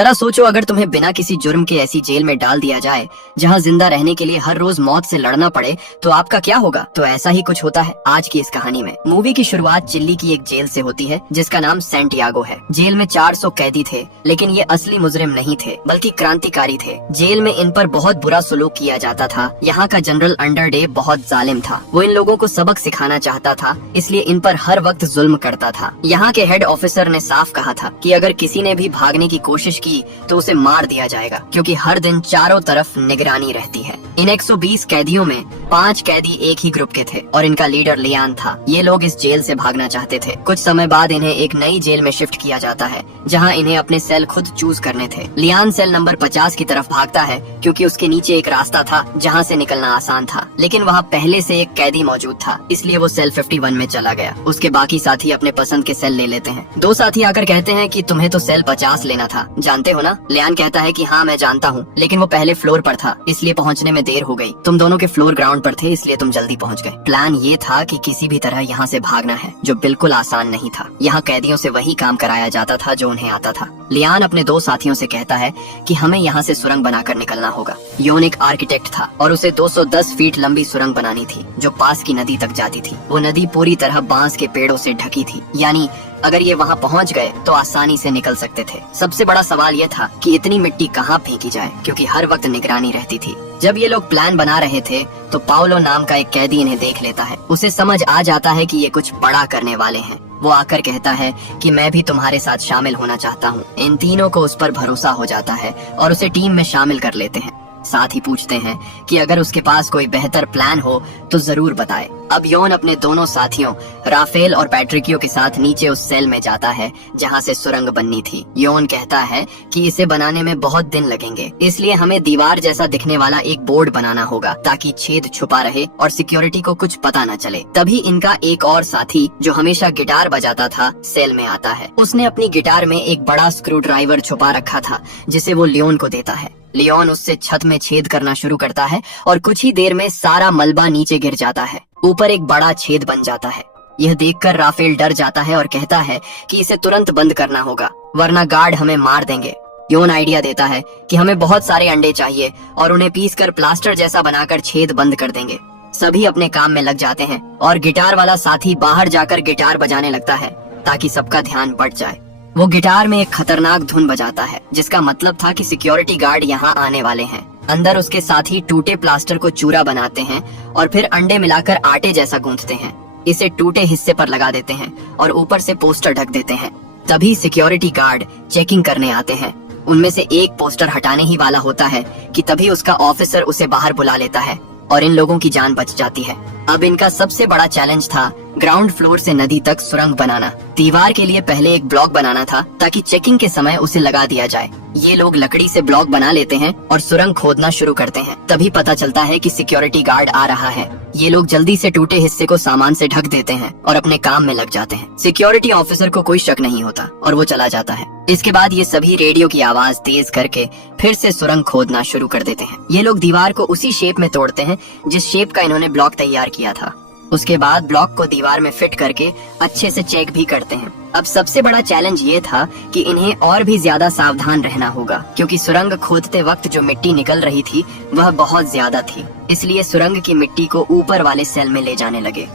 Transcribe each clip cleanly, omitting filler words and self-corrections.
जरा सोचो, अगर तुम्हें बिना किसी जुर्म के ऐसी जेल में डाल दिया जाए जहां जिंदा रहने के लिए हर रोज मौत से लड़ना पड़े, तो आपका क्या होगा। तो ऐसा ही कुछ होता है आज की इस कहानी में। मूवी की शुरुआत चिल्ली की एक जेल से होती है जिसका नाम सैंटियागो है। जेल में 400 कैदी थे, लेकिन ये असली मुजरिम नहीं थे बल्कि क्रांतिकारी थे। जेल में इन पर बहुत बुरा सुलूक किया जाता था। यहाँ का जनरल अंडरडे बहुत जालिम था। वो इन लोगों को सबक सिखाना चाहता था, इसलिए इन पर हर वक्त जुल्म करता था। यहाँ के हेड ऑफिसर ने साफ कहा था कि अगर किसी ने भी भागने की कोशिश की तो उसे मार दिया जाएगा, क्योंकि हर दिन चारों तरफ निगरानी रहती है। इन 120 कैदियों में 5 कैदी एक ही ग्रुप के थे और इनका लीडर लियान था। ये लोग इस जेल से भागना चाहते थे। कुछ समय बाद इन्हें एक नई जेल में शिफ्ट किया जाता है जहां इन्हें अपने सेल खुद चूज करने थे। लियान सेल नंबर 50 की तरफ भागता है क्योंकि उसके नीचे एक रास्ता था जहां से निकलना आसान था, लेकिन वहां पहले से एक कैदी मौजूद था, इसलिए वो सेल 51 में चला गया। उसके बाकी साथी अपने पसंद के सेल ले लेते हैं। 2 साथी आकर कहते हैं कि तुम्हें तो सेल 50 लेना था, जानते हो ना। लियान कहता है कि हाँ मैं जानता हूँ, लेकिन वो पहले फ्लोर पर था इसलिए पहुँचने में देर हो गई। तुम दोनों के फ्लोर ग्राउंड पर थे इसलिए तुम जल्दी पहुँच गए। प्लान ये था कि किसी भी तरह यहाँ से भागना है, जो बिल्कुल आसान नहीं था। यहाँ कैदियों से वही काम कराया जाता था जो उन्हें आता था। लियान अपने 2 साथियों से कहता है कि हमें यहाँ से सुरंग बनाकर निकलना होगा। योन एक आर्किटेक्ट था और उसे 210 फीट लंबी सुरंग बनानी थी जो पास की नदी तक जाती थी। वो नदी पूरी तरह बांस के पेड़ों से ढकी थी, यानी अगर ये वहाँ पहुँच गए तो आसानी से निकल सकते थे। सबसे बड़ा सवाल ये था कि इतनी मिट्टी कहाँ फेंकी जाए, क्योंकि हर वक्त निगरानी रहती थी। जब ये लोग प्लान बना रहे थे तो पाओलो नाम का एक कैदी इन्हें देख लेता है। उसे समझ आ जाता है कि ये कुछ बड़ा करने वाले हैं। वो आकर कहता है कि मैं भी तुम्हारे साथ शामिल होना चाहता हूँ। इन तीनों को उस पर भरोसा हो जाता है और उसे टीम में शामिल कर लेते हैं। साथ ही पूछते हैं कि अगर उसके पास कोई बेहतर प्लान हो तो जरूर बताए। अब योन अपने दोनों साथियों राफेल और पैट्रिकियो के साथ नीचे उस सेल में जाता है जहां से सुरंग बननी थी। योन कहता है कि इसे बनाने में बहुत दिन लगेंगे, इसलिए हमें दीवार जैसा दिखने वाला एक बोर्ड बनाना होगा ताकि छेद छुपा रहे और सिक्योरिटी को कुछ पता न चले। तभी इनका एक और साथी जो हमेशा गिटार बजाता था सेल में आता है। उसने अपनी गिटार में एक बड़ा स्क्रू ड्राइवर छुपा रखा था जिसे वो लियोन को देता है। लियोन उससे छत में छेद करना शुरू करता है और कुछ ही देर में सारा मलबा नीचे गिर जाता है। ऊपर एक बड़ा छेद बन जाता है। यह देखकर राफेल डर जाता है और कहता है कि इसे तुरंत बंद करना होगा, वरना गार्ड हमें मार देंगे। योन आइडिया देता है कि हमें बहुत सारे अंडे चाहिए और उन्हें पीसकर प्लास्टर जैसा बनाकर छेद बंद कर देंगे। सभी अपने काम में लग जाते हैं और गिटार वाला साथी बाहर जाकर गिटार बजाने लगता है ताकि सबका ध्यान बढ़ जाए। वो गिटार में एक खतरनाक धुन बजाता है जिसका मतलब था कि सिक्योरिटी गार्ड यहाँ आने वाले हैं। अंदर उसके साथी टूटे प्लास्टर को चूरा बनाते हैं और फिर अंडे मिलाकर आटे जैसा गूंथते हैं। इसे टूटे हिस्से पर लगा देते हैं और ऊपर से पोस्टर ढक देते हैं। तभी सिक्योरिटी गार्ड चेकिंग करने आते हैं। उनमें से एक पोस्टर हटाने ही वाला होता है कि तभी उसका ऑफिसर उसे बाहर बुला लेता है और इन लोगों की जान बच जाती है। अब इनका सबसे बड़ा चैलेंज था ग्राउंड फ्लोर से नदी तक सुरंग बनाना। दीवार के लिए पहले एक ब्लॉक बनाना था ताकि चेकिंग के समय उसे लगा दिया जाए। ये लोग लकड़ी से ब्लॉक बना लेते हैं और सुरंग खोदना शुरू करते हैं। तभी पता चलता है कि सिक्योरिटी गार्ड आ रहा है। ये लोग जल्दी से टूटे हिस्से को सामान से ढक देते हैं और अपने काम में लग जाते हैं। सिक्योरिटी ऑफिसर को कोई शक नहीं होता और वो चला जाता है। इसके बाद ये सभी रेडियो की आवाज तेज करके फिर से सुरंग खोदना शुरू कर देते हैं। ये लोग दीवार को उसी शेप में तोड़ते हैं जिस शेप का इन्होंने ब्लॉक तैयार किया था। उसके बाद ब्लॉक को दीवार में फिट करके अच्छे से चेक भी करते हैं। अब सबसे बड़ा चैलेंज ये था कि इन्हें और भी ज्यादा सावधान रहना होगा, क्योंकि सुरंग खोदते वक्त जो मिट्टी निकल रही थी वह बहुत ज्यादा थी। इसलिए सुरंग की मिट्टी को ऊपर वाले सेल में ले जाने लगे,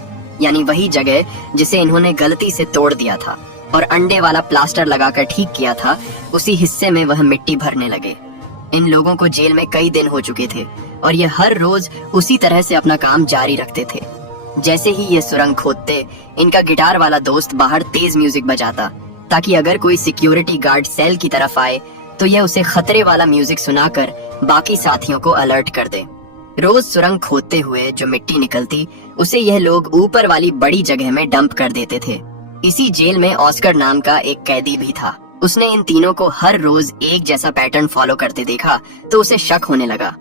यानी वही जगह जिसे इन्होंने गलती से तोड़ दिया था और अंडे वाला प्लास्टर लगाकर ठीक किया था, उसी हिस्से में वह मिट्टी भरने लगे। इन लोगों को जेल में कई दिन हो चुके थे और ये हर रोज उसी तरह से अपना काम जारी रखते थे। जैसे ही ये सुरंग खोदते, इनका गिटार वाला दोस्त बाहर तेज म्यूजिक बजाता ताकि अगर कोई सिक्योरिटी गार्ड सेल की तरफ आए तो यह उसे खतरे वाला म्यूजिक सुनाकर बाकी साथियों को अलर्ट कर दे। रोज सुरंग खोदते हुए जो मिट्टी निकलती उसे यह लोग ऊपर वाली बड़ी जगह में डंप कर देते थे। इसी जेल में ऑस्कर नाम का एक कैदी भी था। उसने इन तीनों को हर रोज एक जैसा पैटर्न फॉलो करते देखा तो उसे शक होने लगा।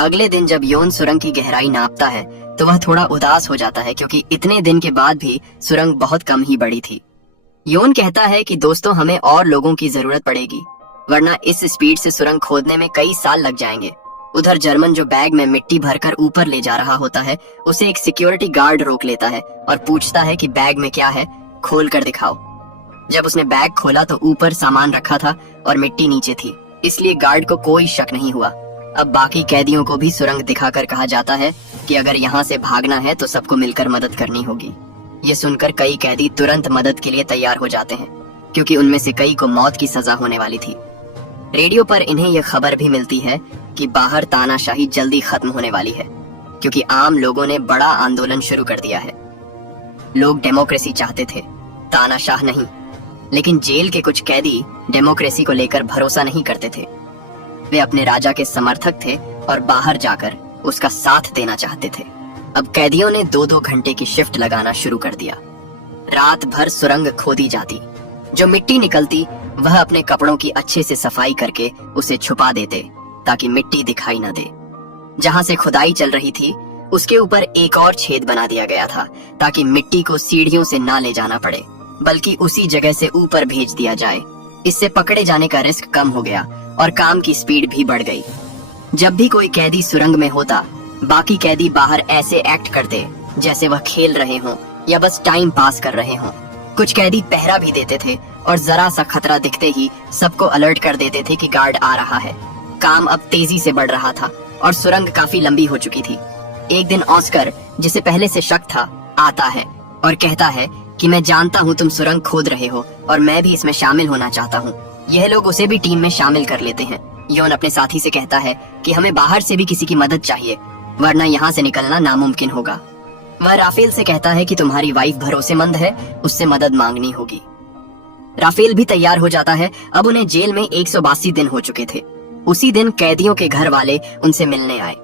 अगले दिन जब योन सुरंग की गहराई नापता है तो वह थोड़ा उदास हो जाता है, क्योंकि इतने दिन के बाद भी सुरंग बहुत कम ही बड़ी थी। योन कहता है कि दोस्तों हमें और लोगों की जरूरत पड़ेगी, वरना इस स्पीड से सुरंग खोदने में कई साल लग जाएंगे। उधर जर्मन जो बैग में मिट्टी भरकर ऊपर ले जा रहा होता है, उसे एक सिक्योरिटी गार्ड रोक लेता है और पूछता है कि बैग में क्या है, खोल कर दिखाओ। जब उसने बैग खोला तो ऊपर सामान रखा था और मिट्टी नीचे थी, इसलिए गार्ड को कोई शक नहीं हुआ। अब बाकी कैदियों को भी सुरंग दिखाकर कहा जाता है कि अगर यहाँ से भागना है तो सबको मिलकर मदद करनी होगी। ये सुनकर कई कैदी तुरंत मदद के लिए तैयार हो जाते हैं, क्योंकि उनमें से कई को मौत की सजा होने वाली थी। रेडियो पर इन्हें यह खबर भी मिलती है कि बाहर तानाशाही जल्दी खत्म होने वाली है, क्योंकि आम लोगों ने बड़ा आंदोलन शुरू कर दिया है। लोग डेमोक्रेसी चाहते थे, तानाशाह नहीं। लेकिन जेल के कुछ कैदी डेमोक्रेसी को लेकर भरोसा नहीं करते थे। वे अपने राजा के समर्थक थे और बाहर जाकर उसका साथ देना चाहते थे। अब कैदियों ने 2-2 घंटे की शिफ्ट लगाना शुरू कर दिया। रात भर सुरंग खोदी जाती। जो मिट्टी निकलती वह अपने कपड़ों की अच्छे से सफाई करके उसे छुपा देते ताकि मिट्टी दिखाई न दे। जहां से खुदाई चल रही थी उसके ऊपर एक और छेद बना दिया गया था ताकि मिट्टी को सीढ़ियों से ना ले जाना पड़े, बल्कि उसी जगह से ऊपर भेज दिया जाए। इससे पकड़े जाने का रिस्क कम हो गया और काम की स्पीड भी बढ़ गई। जब भी कोई कैदी सुरंग में होता, बाकी कैदी बाहर ऐसे एक्ट करते जैसे वह खेल रहे हों या बस टाइम पास कर रहे हों। कुछ कैदी पहरा भी देते थे और जरा सा खतरा दिखते ही सबको अलर्ट कर देते थे कि गार्ड आ रहा है। काम अब तेजी से बढ़ रहा था और सुरंग काफी लंबी हो चुकी थी। एक दिन ऑस्कर, जिसे पहले से शक था, आता है और कहता है कि मैं जानता हूँ तुम सुरंग खोद रहे हो और मैं भी इसमें शामिल होना चाहता हूँ। यह लोग उसे भी टीम में शामिल कर लेते हैं। योन अपने साथी से कहता है कि हमें बाहर से भी किसी की मदद चाहिए, वरना यहाँ से निकलना नामुमकिन होगा। वह राफेल से कहता है कि तुम्हारी वाइफ भरोसेमंद है, उससे मदद मांगनी होगी। राफेल भी तैयार हो जाता है। अब उन्हें जेल में 182 दिन हो चुके थे। उसी दिन कैदियों के घर वाले उनसे मिलने आए।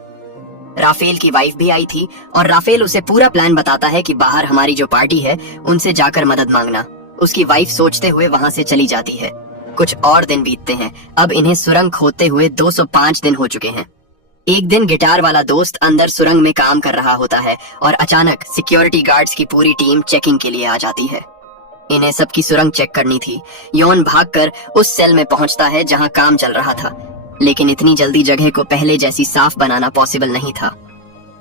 राफेल की वाइफ भी आई थी और राफेल उसे पूरा प्लान बताता है कि बाहर हमारी जो पार्टी है उनसे जाकर मदद मांगना। उसकी वाइफ सोचते हुए वहां से चली जाती है। कुछ और दिन बीतते हैं। अब इन्हें सुरंग खोदते हुए 205 दिन हो चुके हैं। एक दिन गिटार वाला दोस्त अंदर सुरंग में काम कर रहा होता है और अचानक सिक्योरिटी गार्ड्स की पूरी टीम चेकिंग के लिए आ जाती है। इन्हें सबकी सुरंग चेक करनी थी। योन भागकर उस सेल में पहुंचता है जहां काम चल रहा था, लेकिन इतनी जल्दी जगह को पहले जैसी साफ बनाना पॉसिबल नहीं था।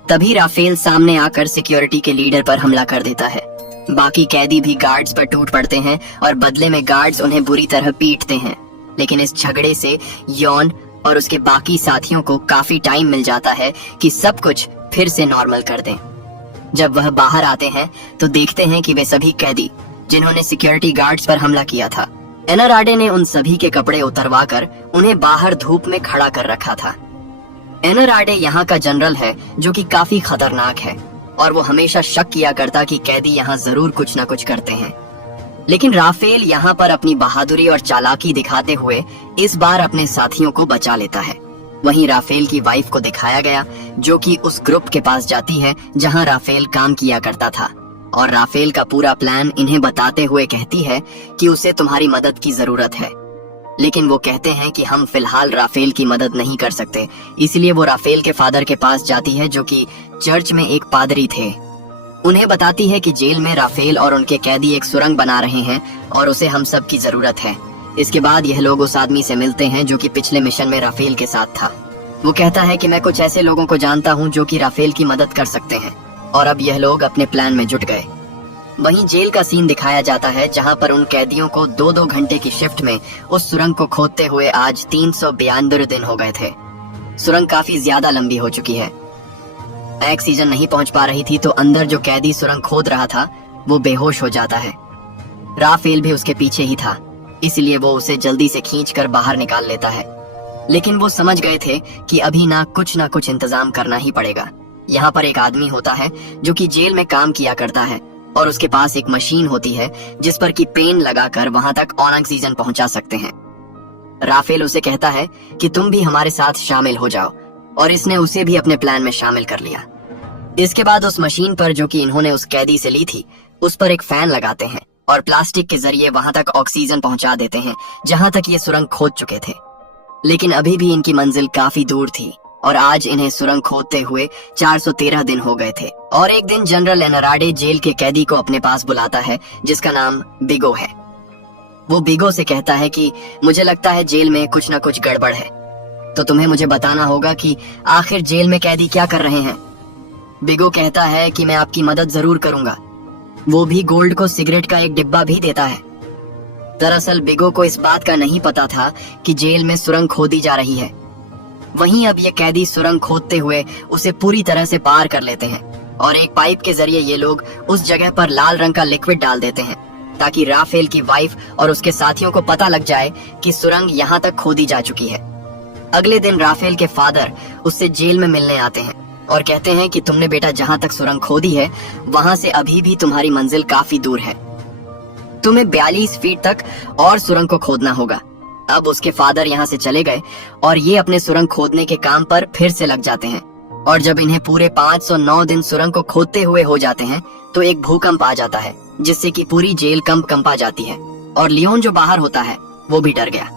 तभी राफेल सामने आकर सिक्योरिटी के लीडर पर हमला कर देता है। बाकी कैदी भी गार्ड्स पर टूट पड़ते हैं और बदले में गार्ड्स उन्हें बुरी तरह पीटते हैं। लेकिन इस झगड़े से योन और उसके बाकी साथियों को काफी टाइम मिल जाता है कि सब कुछ फिर से नॉर्मल कर दें। जब वह बाहर आते हैं तो देखते हैं कि वे सभी कैदी जिन्होंने सिक्योरिटी गार्ड्स पर हमला किया था, एनराडे ने उन सभी के कपड़े उतरवाकर उन्हें बाहर धूप में खड़ा कर रखा था। एनराडे यहाँ का जनरल है जो कि काफी खतरनाक है और वो हमेशा शक किया करता कि कैदी यहाँ जरूर कुछ न कुछ करते हैं। लेकिन राफेल यहाँ पर अपनी बहादुरी और चालाकी दिखाते हुए इस बार अपने साथियों को बचा लेता है। वहीं राफेल की वाइफ को दिखाया गया जो कि उस ग्रुप के पास जाती है जहां राफेल काम किया करता था और राफेल का पूरा प्लान इन्हें बताते हुए कहती है कि उसे तुम्हारी मदद की जरूरत है। लेकिन वो कहते हैं कि हम फिलहाल राफेल की मदद नहीं कर सकते, इसलिए वो राफेल के फादर के पास जाती है जो कि चर्च में एक पादरी थे। उन्हें बताती है कि जेल में राफेल और उनके कैदी एक सुरंग बना रहे हैं और उसे हम सब की जरूरत है। इसके बाद यह लोग उस आदमी से मिलते हैं जो कि पिछले मिशन में राफेल के साथ था। वो कहता है कि मैं कुछ ऐसे लोगों को जानता हूँ जो कि राफेल की मदद कर सकते हैं और अब यह लोग अपने प्लान में जुट गए। वहीं जेल का सीन दिखाया जाता है जहां पर उन कैदियों को 2-2 घंटे की शिफ्ट में उस सुरंग को खोदते हुए आज 392 दिन हो गए थे। सुरंग काफी ज्यादा लंबी हो चुकी है। ऑक्सीजन नहीं पहुंच पा रही थी तो अंदर जो कैदी सुरंग खोद रहा था वो बेहोश हो जाता है। राफेल भी उसके पीछे ही था, इसलिए वो उसे जल्दी से खींचकर बाहर निकाल लेता है। लेकिन वो समझ गए थे कि अभी ना कुछ इंतजाम करना ही पड़ेगा। यहाँ पर एक आदमी होता है जो कि जेल में काम किया करता है और उसके पास एक मशीन होती है जिस पर कि पेन लगाकर वहां तक ऑक्सीजन पहुंचा सकते हैं। राफेल उसे कहता है कि तुम भी हमारे साथ शामिल हो जाओ और इसने उसे भी अपने प्लान में शामिल कर लिया। इसके बाद उस मशीन पर जो कि इन्होंने उस कैदी से ली थी उस पर एक फैन लगाते हैं और प्लास्टिक के जरिए वहां तक ऑक्सीजन पहुंचा देते हैं जहां तक ये सुरंग खोद चुके थे। लेकिन अभी भी इनकी मंजिल काफी दूर थी और आज इन्हें सुरंग खोदते हुए 413 दिन हो गए थे। और एक दिन जनरल एनराडे जेल के कैदी को अपने पास बुलाता है जिसका नाम बिगो है। वो बिगो से कहता है कि मुझे लगता है जेल में कुछ न कुछ गड़बड़ है, तो तुम्हें मुझे बताना होगा कि आखिर जेल में कैदी क्या कर रहे हैं। बिगो कहता है कि मैं आपकी मदद जरूर करूंगा। वो भी गोल्ड को सिगरेट का एक डिब्बा भी देता है। दरअसल बिगो को इस बात का नहीं पता था कि जेल में सुरंग खोदी जा रही है। वहीं अब ये कैदी सुरंग खोदते हुए उसे पूरी तरह से पार कर लेते हैं और एक पाइप के जरिए ये लोग उस जगह पर लाल रंग का लिक्विड डाल देते हैं ताकि राफेल की वाइफ और उसके साथियों को पता लग जाए कि सुरंग यहाँ तक खोदी जा चुकी है। अगले दिन राफेल के फादर उससे जेल में मिलने आते हैं और कहते हैं कि तुमने बेटा जहाँ तक सुरंग खोदी है वहां से अभी भी तुम्हारी मंजिल काफी दूर है, तुम्हें 42 फीट तक और सुरंग को खोदना होगा। अब उसके फादर यहाँ से चले गए और ये अपने सुरंग खोदने के काम पर फिर से लग जाते हैं और जब इन्हें पूरे 509 दिन सुरंग को खोदते हुए हो जाते हैं तो एक भूकंप आ जाता है जिससे कि पूरी जेल कंपा जाती है और लियोन जो बाहर होता है वो भी डर गया।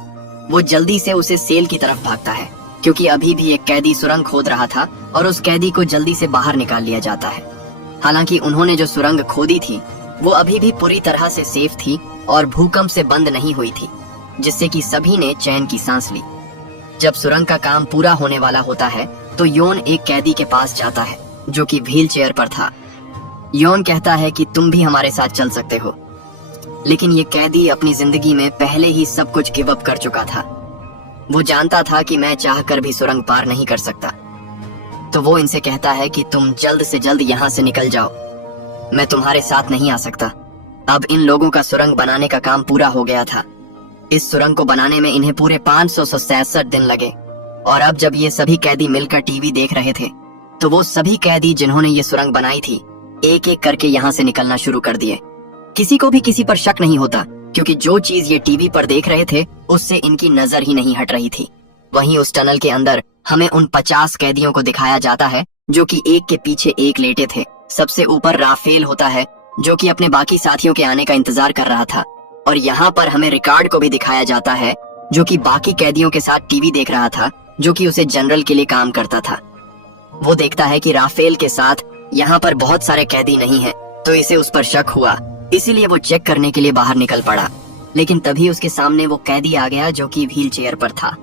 वो जल्दी से उसे सेल की तरफ भागता है क्योंकि अभी भी एक कैदी सुरंग खोद रहा था और उस कैदी को जल्दी से बाहर निकाल लिया जाता है। हालांकि उन्होंने जो सुरंग खोदी थी वो अभी भी पूरी तरह से सेफ थी और भूकंप से बंद नहीं हुई थी, जिससे कि सभी ने चैन की सांस ली। जब सुरंग का काम पूरा होने वाला होता है तो योन एक कैदी के पास जाता है जो कि व्हील चेयर पर था। योन कहता है कि तुम भी हमारे साथ चल सकते हो, लेकिन ये कैदी अपनी जिंदगी में पहले ही सब कुछ गिव अप कर चुका था। वो जानता था कि मैं चाहकर भी सुरंग पार नहीं कर सकता, तो वो इनसे कहता है कि तुम जल्द से जल्द यहाँ से निकल जाओ, मैं तुम्हारे साथ नहीं आ सकता। अब इन लोगों का सुरंग बनाने का काम पूरा हो गया था। इस सुरंग को बनाने में इन्हें पूरे 567 दिन लगे और अब जब ये सभी कैदी मिलकर टीवी देख रहे थे तो वो सभी कैदी जिन्होंने ये सुरंग बनाई थी एक एक करके यहाँ से निकलना शुरू कर दिए। किसी को भी किसी पर शक नहीं होता क्योंकि जो चीज ये टीवी पर देख रहे थे उससे इनकी नजर ही नहीं हट रही थी। वहीं उस टनल के अंदर हमें उन 50 कैदियों को दिखाया जाता है जो कि एक के पीछे एक लेटे थे। सबसे ऊपर राफेल होता है जो कि अपने बाकी साथियों के आने का इंतजार कर रहा था और यहाँ पर हमें रिकार्ड को भी दिखाया जाता है जो कि बाकी कैदियों के साथ टीवी देख रहा था, जो कि उसे जनरल के लिए काम करता था। वो देखता है कि राफेल के साथ यहाँ पर बहुत सारे कैदी नहीं हैं, तो इसे उस पर शक हुआ, इसीलिए वो चेक करने के लिए बाहर निकल पड़ा। लेकिन तभी उसके सामने वो कैदी आ गया जो कि व्हील चेयर पर था।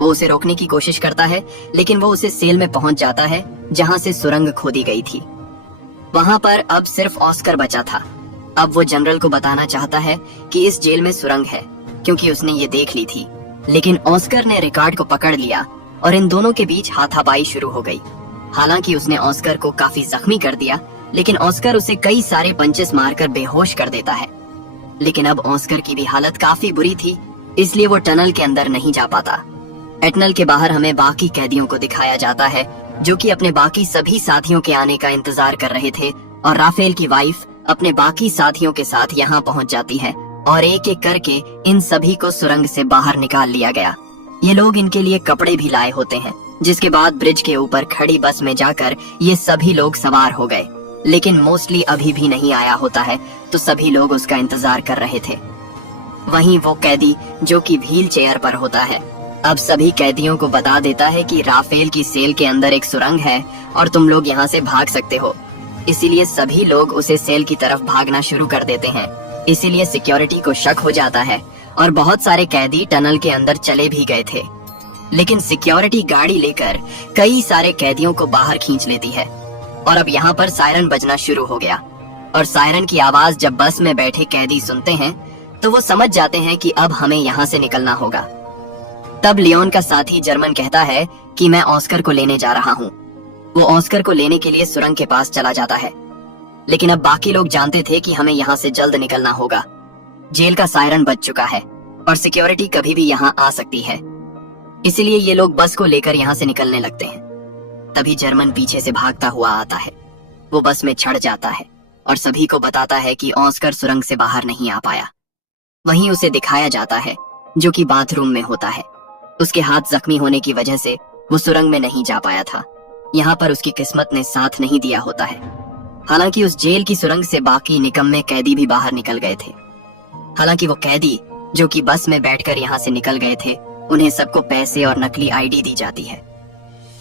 वो उसे रोकने की कोशिश करता है लेकिन वो उसे सेल में पहुंच जाता है जहां से सुरंग खोदी गई थी। वहां पर अब सिर्फ ऑस्कर बचा था। अब वो जनरल को बताना चाहता है कि इस जेल में सुरंग है क्योंकि उसने ये देख ली थी, लेकिन ऑस्कर ने रिकार्ड को पकड़ लिया और इन दोनों के बीच हाथापाई शुरू हो गई। हालांकि उसने ऑस्कर को काफी जख्मी कर दिया, लेकिन ऑस्कर उसे कई सारे पंचेस मारकर बेहोश कर देता है। लेकिन अब ऑस्कर की भी हालत काफी बुरी थी, इसलिए वो टनल के अंदर नहीं जा पाता। टनल के बाहर हमें बाकी कैदियों को दिखाया जाता है जो कि अपने बाकी सभी साथियों के आने का इंतजार कर रहे थे और राफेल की वाइफ अपने बाकी साथियों के साथ यहाँ पहुँच जाती है और एक एक करके इन सभी को सुरंग से बाहर निकाल लिया गया। ये लोग इनके लिए कपड़े भी लाए होते हैं, जिसके बाद ब्रिज के ऊपर खड़ी बस में जाकर ये सभी लोग सवार हो गए। लेकिन मोस्टली अभी भी नहीं आया होता है, तो सभी लोग उसका इंतजार कर रहे थे। वहीं वो कैदी जो कि व्हील चेयर पर होता है अब सभी कैदियों को बता देता है कि राफेल की सेल के अंदर एक सुरंग है और तुम लोग यहाँ से भाग सकते हो। इसीलिए सभी लोग उसे सेल की तरफ भागना शुरू कर देते हैं। इसीलिए सिक्योरिटी को शक हो जाता है और बहुत सारे कैदी टनल के अंदर चले भी गए थे। लेकिन सिक्योरिटी गाड़ी लेकर कई सारे कैदियों को बाहर खींच लेती है और अब यहाँ पर सायरन बजना शुरू हो गया और सायरन की आवाज जब बस में बैठे कैदी सुनते हैं तो वो समझ जाते हैं कि अब हमें यहाँ से निकलना होगा। तब लियोन का साथी जर्मन कहता है कि मैं ऑस्कर को लेने जा रहा हूँ। वो ऑस्कर को लेने के लिए सुरंग के पास चला जाता है, लेकिन अब बाकी लोग जानते थे कि हमें यहाँ से जल्द निकलना होगा। जेल का सायरन बज चुका है और सिक्योरिटी कभी भी यहाँ आ सकती है, इसलिए ये लोग बस को लेकर यहाँ से निकलने लगते हैं। तभी जर्मन पीछे से भागता हुआ आता है। वो बस में चढ़ जाता है और सभी को बताता है कि ऑस्कर सुरंग से बाहर नहीं आ पाया। वहीं उसे दिखाया जाता है जो कि बाथरूम में होता है। उसके हाथ जख्मी होने की वजह से वो सुरंग में नहीं जा पाया था। यहाँ पर उसकी किस्मत ने साथ नहीं दिया होता है। हालांकि उस जेल की सुरंग से बाकी निकम्मे कैदी भी बाहर निकल गए थे। हालांकि वो कैदी जो कि बस में बैठकर यहाँ से निकल गए थे, उन्हें सबको पैसे और नकली आईडी दी जाती है,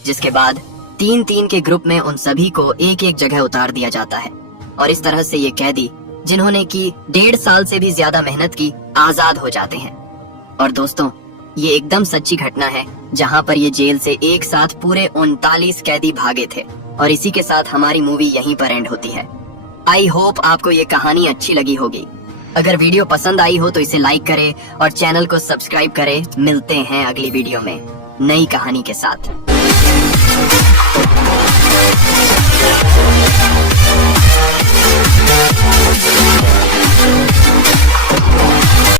जिसके बाद 3-3 के ग्रुप में उन सभी को एक एक जगह उतार दिया जाता है और इस तरह से ये कैदी जिन्होंने की 1.5 साल से भी ज्यादा मेहनत की आजाद हो जाते हैं। और दोस्तों, ये एकदम सच्ची घटना है जहाँ पर ये जेल से एक साथ पूरे 39 कैदी भागे थे और इसी के साथ हमारी मूवी यहीं पर एंड होती है। आई होप आपको ये कहानी अच्छी लगी होगी। अगर वीडियो पसंद आई हो तो इसे लाइक करें और चैनल को सब्सक्राइब करें। मिलते हैं अगली वीडियो में नई कहानी के साथ।